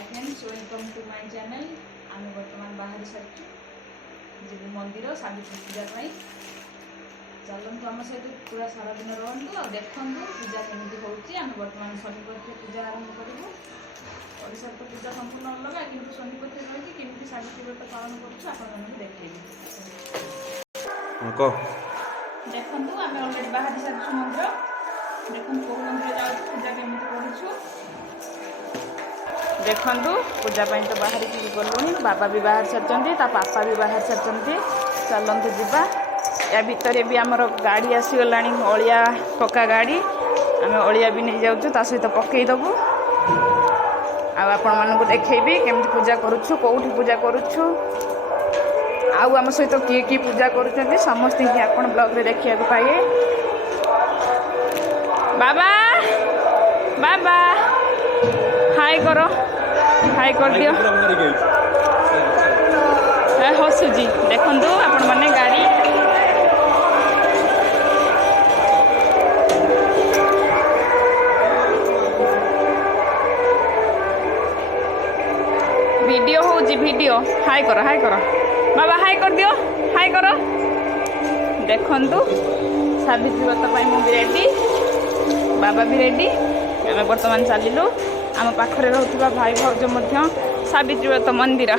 Hi friends, welcome to my channel. आम बर्तमान बाहर सारी जी मंदिर सावित्री पूजा चलतु आम सहित पूरा सारा दिन रुहतु आ देखु पूजा केमी होम बर्तमान शनिपत्र पूजा आरंभ करूँ। ओडार तो पूजा संपूर्ण अलग कि शनिपत्र रही केमी सावित्री व्रत पालन करूँ देखी देखु आम अलरेडी बाहर सारी मंदिर देखो कौ मंदिर जाऊँ पूजा केमी करूँ देखु पूजापाई तो बाहर की गलुणी बाबा भी बाहर सारी पापा भी बाहर सारी चलतु जा या भितर भी आमर गाड़ी आसीगला अलिया पक्का गाड़ी आम अलिया भी नहीं जाऊँ ता सहित पकईदेबू आपण मानक देखी केमती पूजा करुच्छू कौटी पूजा करुच्छू आम सहित किए किए पूजा कर समस्त आपण ब्लॉग रे देखा पाए। बाबा बाबा हाय करो हाय कर दियो हसुजी देखु आपण मैंने गाड़ी वीडियो हो वीडियो हाय करो बाबा हाय कर दियो हाय करो देखु सावित्री व्रत मुझे रेडी बाबा भी रेडी आम बर्तमान चलू आम पाखरे रोकवा भाई भौज सावित्री व्रत मंदिर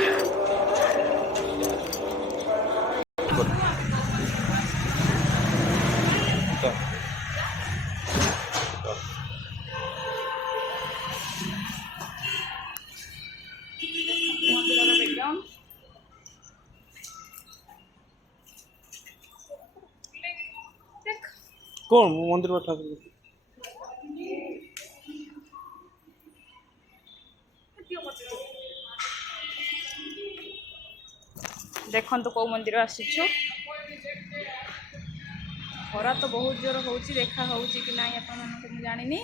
कौन मंदिर ठाकुर देखु कौ मंदिर आसीचु खरा तो बहुत जोर हो देखा हो कि ना आप जानी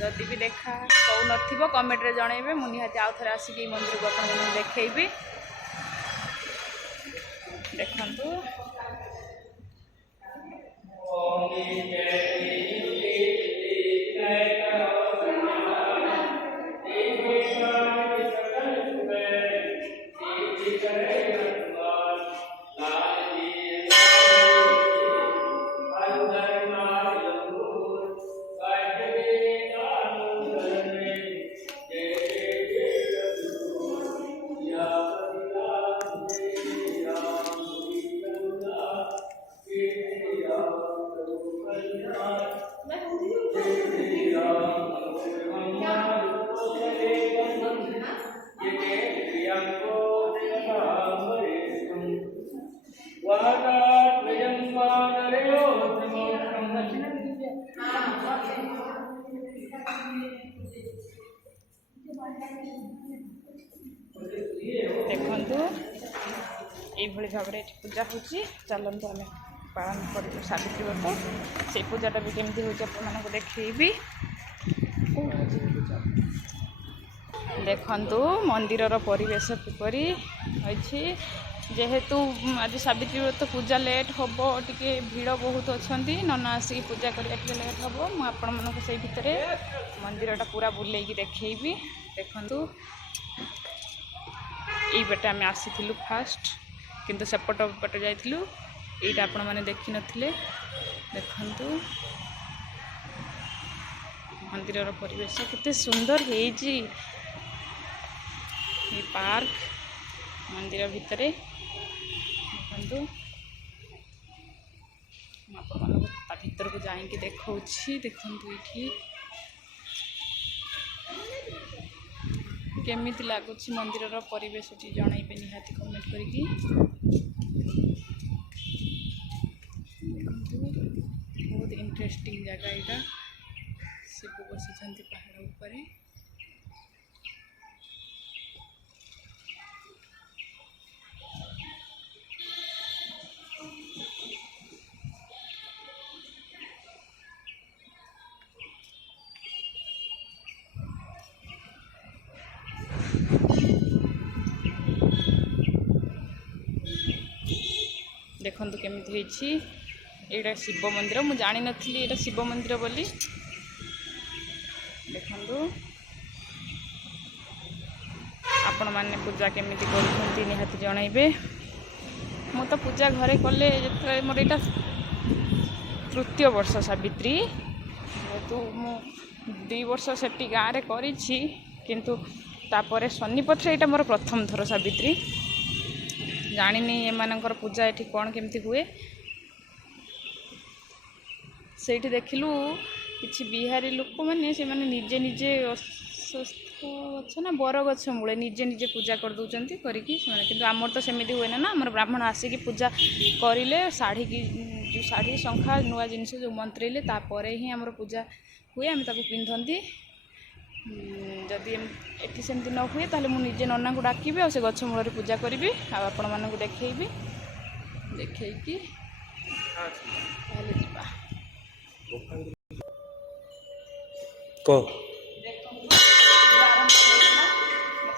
जदि भी देखा हो न कमेंट रे जनइबे मु निहाती आउ थे आसिक मंदिर को आप देखी देखु देखु ये भाव में पूजा हो चलतु आम पालन कर सावित्री व्रत से पूजाटा भी केमती हो देखी देखु मंदिर परिवेश किपरि जेहेतु आज सावित्री व्रत पूजा लेट हम टे भीड़ बहुत अच्छा नना आसिक पूजा करने लेट हम मुझे से भितर मंदिरटा पूरा बुले देखी देखु ये बटे आम आसी फास्ट किंतु सेपट पटे जाइलु यहाँ आपण मैंने देखी नथिले देखु मंदिर परिवेश कितने सुंदर है पार्क मंदिर भितर देखु भीतर को जाइए देखा देखु ये केमिति लगुच मंदिर परिवेश जनइबे निहाती कमेंट करके बहुत इंटरेस्टिंग जगह यहाँ शिव बसी पहाड़ ऊपर देखु केमी यहाँ शिव मंदिर मुझे जानी नी यहाँ शिव मंदिर बोली देखु आपण मैंने पूजा केमिति करुछंती निहाती जनइबे। मु तो पूजा घरे कले जो मोर यहाँ तृतीय वर्ष सावित्री जेहेतु मु 2 वर्ष से गाँव में किंतु तापर शनिपथ यहाँ मोर प्रथम थर सावित्री जानी एमानकर पूजा ये कौन केमती हुए से देखिलु कि बिहारी लोक मैंने से माने निजे निजे अस्वस्थ गछ ना बर गछ मूले निजे निजे पूजा कर दौरान कि आमर तो सेमती हुए ना आमर ब्राह्मण आसिक पूजा करें शाढ़ी की जो शाढ़ी शंखा नुआ जिनस जो मंत्रेले तापर ही आमर पूजा हुए आम पिंधती जदि एटी सेमती न हुए ताले मुझे नना को डाकबी आ गछ मूल पूजा करी आपण मानक देखी देखी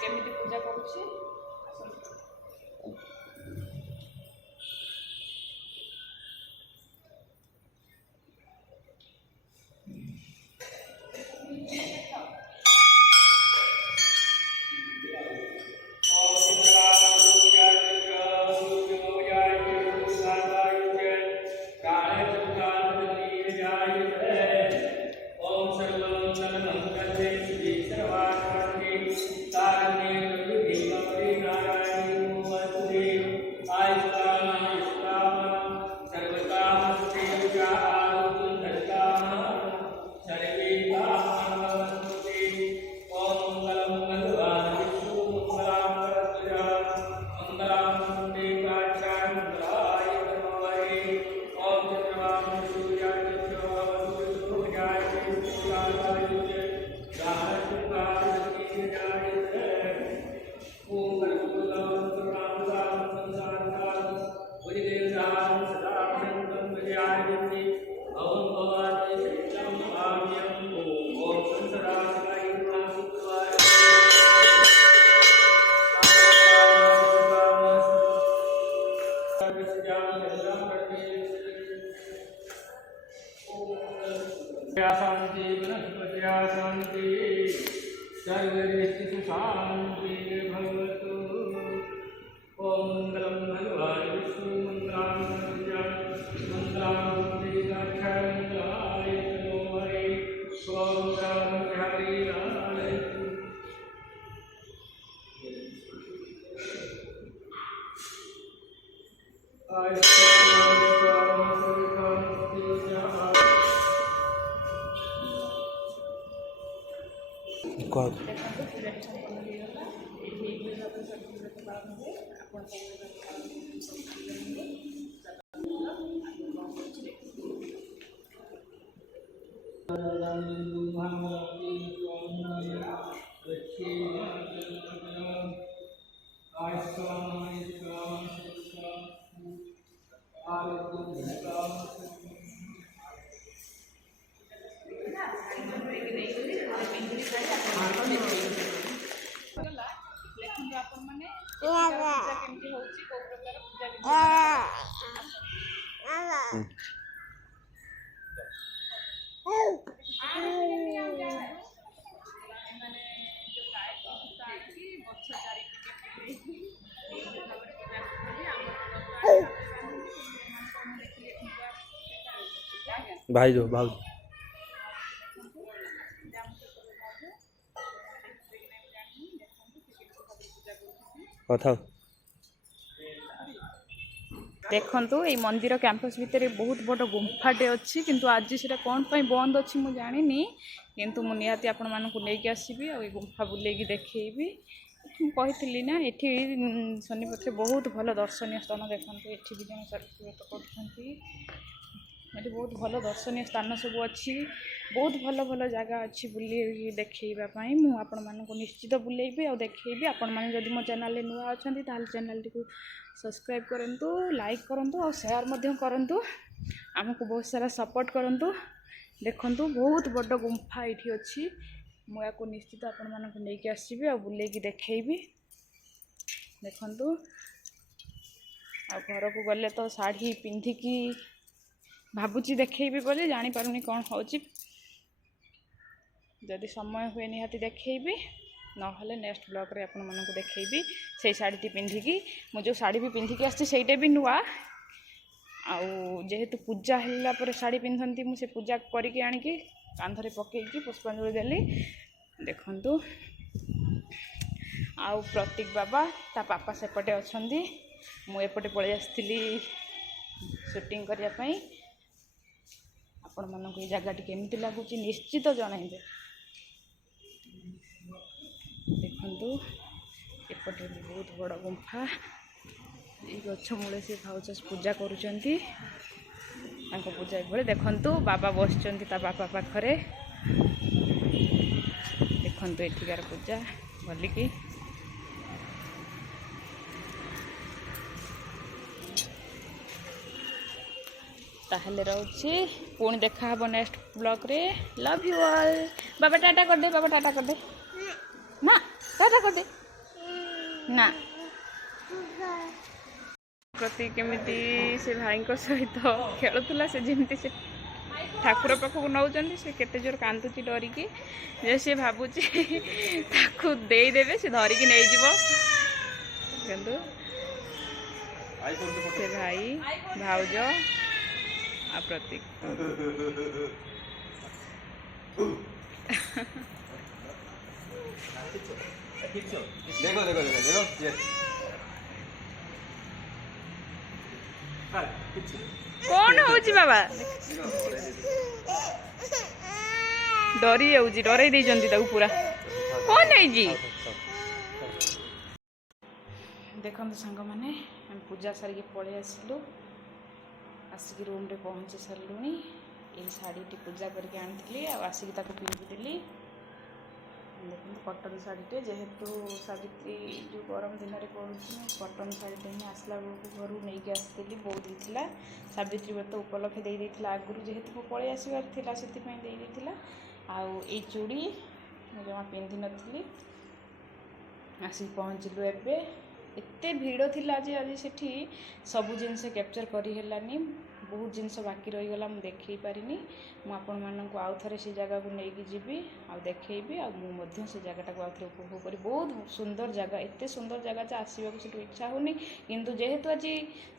केमिति पूजा करुछि शांति वनस्पत्या शांति सर्वरिष्टिषु शांति भवतु। ओम मंगलम भगवान विष्णु मंगलाय तनो हरे ओम राम हरि लाल भाई जो भाग कथा देखंतु ये मंदिर कैंपस भितर बहुत बड़ गुंफाटे अच्छी किंतु आज से कौन पाई बंद अच्छी मु जानी किंतु मु निहाती आपण मानक लेके आसबि आ गुंफा बुलेकी देखी कही ना ये शनिपथ बहुत भल दर्शनीय स्थान देखते ये भी जन सर्टिफिकेट कर बहुत भल दर्शनीय स्थान सब अच्छी बहुत भल भल जगह अच्छी बुले देखवाई मुझे निश्चित बुलेबी और देखी आपण मैंने जब मो चैनल नुआ अच्छा ताल चैनल टी सब्सक्राइब करूँ लाइक करूँ और शेयर करूँ आमको बहुत सारा सपोर्ट करूँ देखंतु बहुत बड़ गुंफा ये अच्छी मुझे निश्चित आपण मानक लेके आसबि आ बुलेकी देखी देखंतु आ घर को गले तो शाढ़ी पिंधिकी भावुची देखी बोले जापारूनी कौन हो जदि समय हुए निहाती देखी नहले नेक्स्ट ब्लॉग रे आपण मानक देखैबी से शाढ़ी पिंधिकी मु जो शाढ़ी भी पिंधिकी आछि सेटा भी नुआ आउ जेहेतु पूजा होला पर शाढ़ी पिंधंती मु से पूजा करिके आनिकी कांधरे पकेकी पुष्पांजलि देली देखंतु आउ प्रतीक बाबा ता पापा सेपटे अछंदी मु एपटे पळे आस्थिली शूटिंग करिया पई आपण मानक ए जगह टी केमति लागुची निश्चित जणाइबे देखंतु एपटे बहुत बड़ गुंफा ये गछ मूले से भाउच पूजा करुचंती पूजा ये देखंतु बाबा बसचंती ता बापा पाखरे देखंतु एठिकार पूजा भलिकी ताहले रहउछि पुणी देखा हबो नेक्स्ट ब्लॉग रे लव यू ऑल बाबा टाटा कर दे ना टाटा कर दे ना प्रति केमिति से भाई सहित खेलुला से जमती से ठाकुर पाखक नौचंदी से केते जोर कांदुची डरिकी जे से भाबुची ताकू देई देबे से धरिकी नै जीवो गंदु से भाई भाउज आ प्रतीक देखो देखो देखो देखो ये कौन होउची बाबा डरी जाउची डरै देइचंती ताकू पूरा कौन है जी देखंतु सांग माने हम पूजा सारी के पळे आसिलु आसिक रूम रे पहुंची सरलुनी ए साड़ी टी पूजा करके आनथिली आ आसिक ताकू पिंधि देली देखो कटन शाढ़ीटे जेहेतु सावित्री जो गरम दिन में पड़ुची कटन शाढ़ीटे ही आसला बेलू घर नहीं आसती बहुत होता सावित्री व्रत उपलक्षे देदेला आगुरी जेहेतु पलि आसबार से आउ ये चूड़ी मुझे जमा पिंधि नी आसिक पहुँचलु एबे एते भीड़ थिला जे आज सेठी सबु जिनस कैप्चर करी हेलानी बहुत जिनस बाकी रहीगला मुझे देखई पारिनी मुझे आउ थे से जगह को लेकिन जीवी आ देखी आगे से जगह आउ थे उपभोग करी बहुत सुंदर जगह एत सुंदर जगह जे आसवाक से इच्छा होनी किंतु जेहेतु आज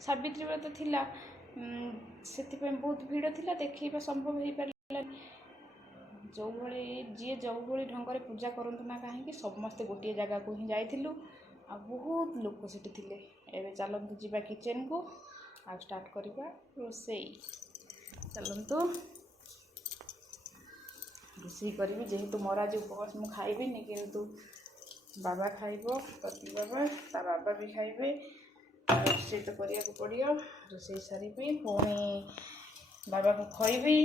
सावित्री व्रत थिला से बहुत भीड़ थिला देखा संभव हो पारा जो भाई जी जो भाई ढंग से पूजा करतु ना कहीं समस्ते गोटे जगह को ही जाइलु आ बहुत लोग से एवं चलतु जा किचन को आ स्टार्ट करवा रोसई चलतु रोसई करी जेहेतु मोर आज उपवास मुझे खाइबी किंतु बाबा खाइब प्रति बाबा ता बाबा भी खाइबे रोसई तो करिया को पड़ियो रोसई सारी पुणी बाबा को खइबी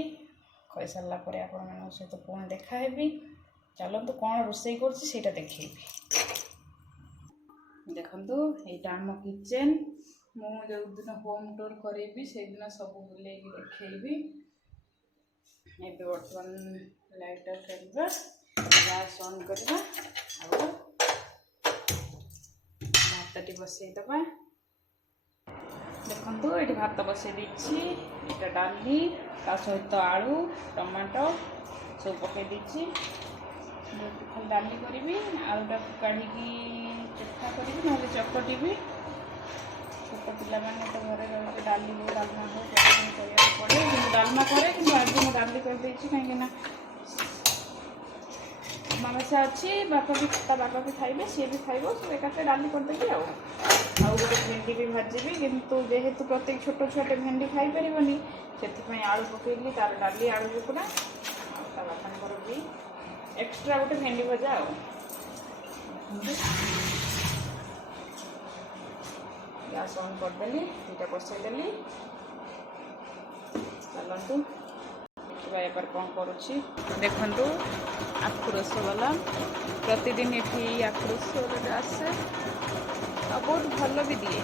खई सारा पर आप सहित पुणी देखाबी चलतु कौन रोसई कर देखेबी देखंतु एटा आम किचन मु जो दिन होम टूर करेबी से दिन सब बुले देखेबी एबे बर्तमान लाइटर करबा गैस ऑन करबा आ भातटी बसई दबा देखंतु एटी भात बसई दीची एटा डाली ता सहित आलू टमाटो सब पकई दीची खाली डाली करी आलूटा काढ़ी चोखा करी ना चकटी भी छोट पिला तो घर रही डाली हो डालमा हो कराया पड़े कि डालमा करे कि आज मुझे डाली करदे कहीं मामसा अच्छी बापा भी बापा भी खाइबे सी भी खाइब सब एकाथे डाली करदेवी आउ गोटे भेंडी भी भाजी किंतु जेहेतु प्रत्येक छोट छुआटे भेंडी खाई पारनी से आलू पकईली तार डाली आलू चुकुड़ा बापा भी एक्स्ट्रा गोटे भेंडी भजा गैस ऑन करदेली दुटा बसईदेली चलतु देखा एबार कौन करुच्ची देखु आखु रसगोला प्रतिदिन ये आखु रसगोला आसे आ बहुत भल भी दिए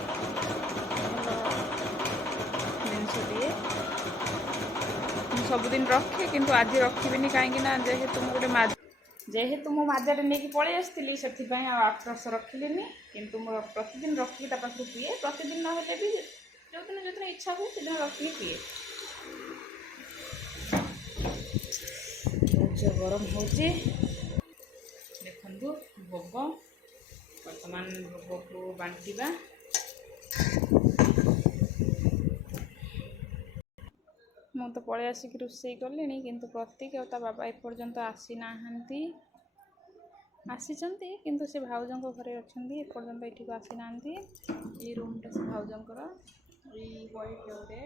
जिनस दिए सबुदिन रखे किंतु आज रखी कहीं जेहेतु गोटे जेहेतु मो माजाटे नहीं पलि आसती से आठ रस रखिली किंतु मोर प्रतिदिन रखिक पाखु पिए प्रतिदिन ना भी जो दिन इच्छा हुए से दिन रखिक पिए बहुत गरम हो देखु ଭୋଗ। ବର୍ତ୍ତମାନ ଭୋଗକୁ ବାଣ୍ଟିବା। ମୁଁ ତ ପଳେଇ ଆସିକି ରୋଷେଇ କଲିଣି, କିନ୍ତୁ ପ୍ରତୀକ ଆଉ ତା ବାବା ଏପର୍ଯ୍ୟନ୍ତ ଆସିନାହାନ୍ତି। ଆସିଛନ୍ତି କିନ୍ତୁ ସେ ଭାଉଜଙ୍କ ଘରେ ଅଛନ୍ତି, ଏପର୍ଯ୍ୟନ୍ତ ଏଠିକୁ ଆସିନାହାନ୍ତି। ଏଇ ରୁମ୍ଟା ସେ ଭାଉଜଙ୍କର, ଏଇ ହ୍ୱାଇଟ୍ ଗୋଟେ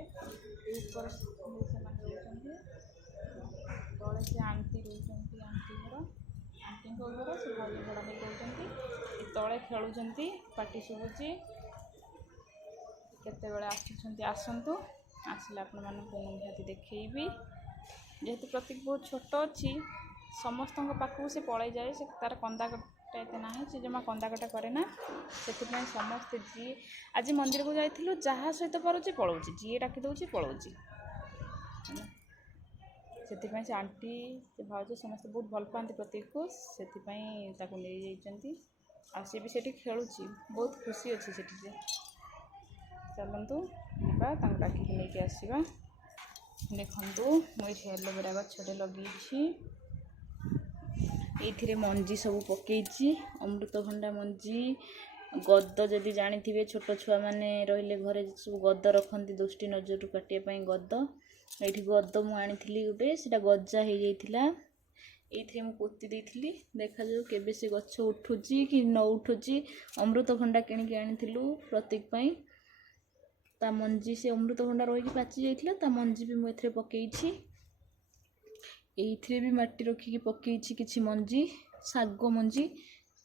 ଏଇ ଉପରେ ସେମାନେ ରହୁଛନ୍ତି। ତଳେ ସେ ଆଣ୍ଟି ରହୁଛନ୍ତି, ଆଣ୍ଟିଙ୍କ ଘର ସେ ଭାଉଜ ଭଡ଼ା ନେଇ ରହୁଛନ୍ତି। ଏ ତଳେ ଖେଳୁଛନ୍ତି, ପାଟି ଶୁଭୁଛି। କେତେବେଳେ ଆସୁଛନ୍ତି ଆସନ୍ତୁ, ଆସିଲେ ଆପଣମାନଙ୍କୁ ମୁଁ ନିହାତି ଦେଖେଇବି। ଯେହେତୁ ପ୍ରତୀକ ବହୁତ ଛୋଟ ଅଛି, ସମସ୍ତଙ୍କ ପାଖକୁ ସେ ପଳେଇ ଯାଏ। ସେ ତା'ର କନ୍ଦାକଟା ଏତେ ନାହିଁ, ସେ ଜମା କନ୍ଦାକଟା କରେ ନା। ସେଥିପାଇଁ ସମସ୍ତେ ଯିଏ ଆଜି ମନ୍ଦିରକୁ ଯାଇଥିଲୁ, ଯାହା ସହିତ ପାରୁଛି ପଳାଉଛି, ଯିଏ ଡାକି ଦେଉଛି ପଳାଉଛି। ସେଥିପାଇଁ ସେ ଆଣ୍ଟି, ସେ ଭାଉଜ ସମସ୍ତେ ବହୁତ ଭଲ ପାଆନ୍ତି ପ୍ରତୀକକୁ, ସେଥିପାଇଁ ତାକୁ ନେଇଯାଇଛନ୍ତି। ଆଉ ସେ ବି ସେଠି ଖେଳୁଛି, ବହୁତ ଖୁସି ଅଛି ସେଠି। ଯେ ଚାଲନ୍ତୁ ଯିବା, ତାଙ୍କୁ ଡାକିକି ନେଇକି ଆସିବା। ଦେଖନ୍ତୁ ମୁଁ ଏଇଠି ଏଲୋଭେରା ଗଛଟେ ଲଗେଇଛି, ଏଇଥିରେ ମଞ୍ଜି ସବୁ ପକେଇଛି, ଅମୃତଭଣ୍ଡା ମଞ୍ଜି, ଗଦ ଯଦି ଜାଣିଥିବେ, ଛୋଟ ଛୁଆମାନେ ରହିଲେ ଘରେ ସବୁ ଗଦ ରଖନ୍ତି ଦୃଷ୍ଟି ନଜରରୁ କାଟିବା ପାଇଁ ଗଦ। ଏଇଠି ଗଦ ମୁଁ ଆଣିଥିଲି ଗୋଟେ, ସେଇଟା ଗଜା ହେଇଯାଇଥିଲା, ଏଇଥିରେ ମୁଁ ପୋତି ଦେଇଥିଲି। ଦେଖାଯାଉ କେବେ ସେ ଗଛ ଉଠୁଛି କି ନ ଉଠୁଛି। ଅମୃତଭଣ୍ଡା କିଣିକି ଆଣିଥିଲୁ ପ୍ରତୀକ ପାଇଁ, ତା ମଞ୍ଜି, ସେ ଅମୃତଭଣ୍ଡା ରହିକି ପାଚି ଯାଇଥିଲା, ତା ମଞ୍ଜି ବି ମୁଁ ଏଥିରେ ପକେଇଛି। ଏଇଥିରେ ବି ମାଟି ରଖିକି ପକେଇଛି କିଛି ମଞ୍ଜି, ଶାଗ ମଞ୍ଜି।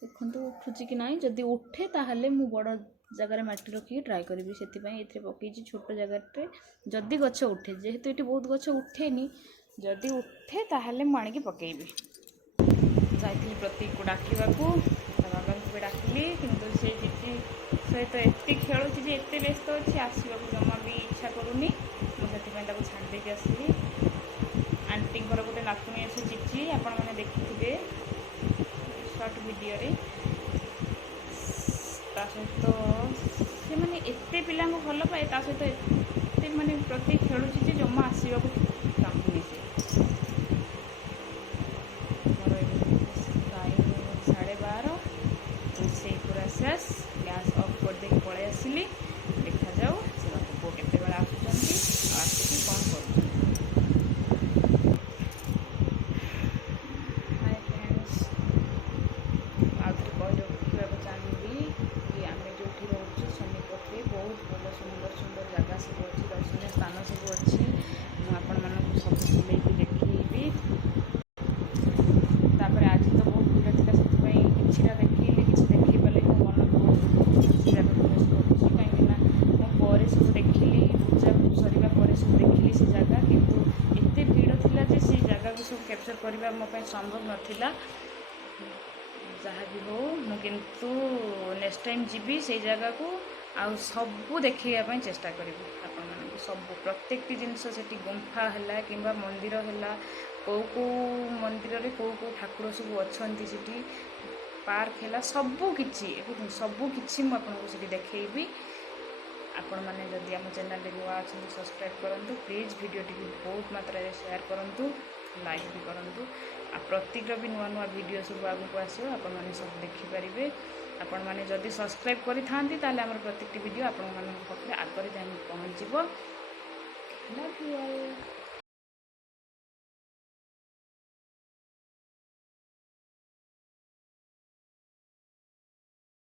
ଦେଖନ୍ତୁ ଉଠୁଛି କି ନାହିଁ, ଯଦି ଉଠେ ତାହେଲେ ମୁଁ ବଡ଼ ଜାଗାରେ ମାଟି ରଖିକି ଟ୍ରାଏ କରିବି। ସେଥିପାଇଁ ଏଥିରେ ପକେଇଛି ଛୋଟ ଜାଗାରେ, ଯଦି ଗଛ ଉଠେ। ଯେହେତୁ ଏଠି ବହୁତ ଗଛ ଉଠେନି, ଯଦି ଉଠେ ତାହେଲେ ମୁଁ ଆଣିକି ପକେଇବି। ଯାଇଥିଲି ପ୍ରତୀକକୁ ଡାକିବାକୁ, ତା ବାବାଙ୍କୁ ବି ଡାକିଲି, କିନ୍ତୁ ସେ ଦିଦି ସହିତ ଏତେ ଖେଳୁଛି ଯେ ଏତେ ବ୍ୟସ୍ତ ଅଛି, ଆସିବାକୁ ଜମା ବି ଇଚ୍ଛା କରୁନି। ମୁଁ ସେଥିପାଇଁ ତାକୁ ଛାଡ଼ି ଦେଇକି ଆସିଲି। ଆଣ୍ଟିଙ୍କର ଗୋଟେ ନାତୁଣୀ ଅଛି ଚିଚି, ଆପଣମାନେ ଦେଖିଥିବେ ସର୍ଟ ଭିଡ଼ିଓରେ। ତା ସହିତ ସେମାନେ ଏତେ ପିଲାଙ୍କୁ ଭଲ ପାଏ, ତା ସହିତ ଏତେ ମାନେ ପ୍ରତି ଖେଳୁଛି ଯେ ଜମା ଆସିବାକୁ ଚାହୁଁନି ସେ। ମୋର ଏବେ ଟାଇମ୍ 12:30, ରୋଷେଇ ପୁରା ଶେଷ, ଗ୍ୟାସ୍ ଅଫ୍ କରିଦେଇକି ପଳେଇ ଆସିଲି। ଦେଖାଯାଉ ସେ ବାପ ପୁଅ କେତେବେଳେ ଆସୁଛନ୍ତି, ଆଉ ଆସିକି କ'ଣ କରୁଛନ୍ତି। ହାଇ ଫ୍ରେଣ୍ଡସ୍, ଆଉ ଥରେ କହିବାକୁ ଚାହିଁବି କି ଆମେ ଯେଉଁଠି ରହୁଛୁ ସୋନିପଟରେ ବହୁତ ଭଲ ସୁନ୍ଦର ସୁନ୍ଦର ଜାଗା ସବୁ ଅଛି, ଦର୍ଶନୀୟ ସ୍ଥାନ ସବୁ ଅଛି। ମୁଁ ଆପଣମାନଙ୍କୁ ସବୁ ବୁଲେଇକି ଦେଖେଇବି। ତାପରେ ଆଜି ତ ବହୁତ ଭିଡ଼ ଥିଲା, ସେଥିପାଇଁ କିଛିଟା ଦେଖେଇଲି, କିଛି ଦେଖେଇ ପାରିଲିନି। ମୋ ମନ ବହୁତ ଜାଗାକୁ ମିସ୍ କରୁଛି, କାହିଁକିନା ମୁଁ ପରେ ସବୁ ଦେଖିଲି, ପୂଜା ସରିବା ପରେ ସବୁ ଦେଖିଲି ସେ ଜାଗା, କିନ୍ତୁ ଏତେ ଭିଡ଼ ଥିଲା ଯେ ସେ ଜାଗାକୁ ସବୁ କ୍ୟାପଚର୍ କରିବା ମୋ ପାଇଁ ସମ୍ଭବ ନଥିଲା। ଯାହା ବି ହଉ, ମୁଁ କିନ୍ତୁ ନେକ୍ସଟ ଟାଇମ୍ ଯିବି ସେଇ ଜାଗାକୁ, ଆଉ ସବୁ ଦେଖେଇବା ପାଇଁ ଚେଷ୍ଟା କରିବି ଆପଣମାନଙ୍କୁ। ସବୁ ପ୍ରତ୍ୟେକଟି ଜିନିଷ, ସେଠି ଗୁମ୍ଫା ହେଲା କିମ୍ବା ମନ୍ଦିର ହେଲା, କେଉଁ ମନ୍ଦିରରେ କେଉଁ ଠାକୁର ସବୁ ଅଛନ୍ତି, ସେଠି ପାର୍କ ହେଲା, ସବୁକିଛି ସବୁକିଛି ମୁଁ ଆପଣଙ୍କୁ ସେଠି ଦେଖେଇବି। ଆପଣମାନେ ଯଦି ଆମ ଚ୍ୟାନେଲରେ ନୂଆ ଅଛନ୍ତି ସବସ୍କ୍ରାଇବ୍ କରନ୍ତୁ ପ୍ଲିଜ୍, ଭିଡ଼ିଓଟିକୁ ବହୁତ ମାତ୍ରାରେ ସେୟାର କରନ୍ତୁ, ଲାଇକ୍ ବି କରନ୍ତୁ। ଆଉ ପ୍ରତୀକର ବି ନୂଆ ନୂଆ ଭିଡ଼ିଓ ସବୁ ଆଗକୁ ଆସିବ, ଆପଣମାନେ ସବୁ ଦେଖିପାରିବେ। ଆପଣମାନେ ଯଦି ସବସ୍କ୍ରାଇବ୍ କରିଥାନ୍ତି ତାହେଲେ ଆମର ପ୍ରତ୍ୟେକଟି ଭିଡ଼ିଓ ଆପଣମାନଙ୍କ ପାଖରେ ଆଗରେ ଯାଇକି ପହଞ୍ଚିବ। Love you all.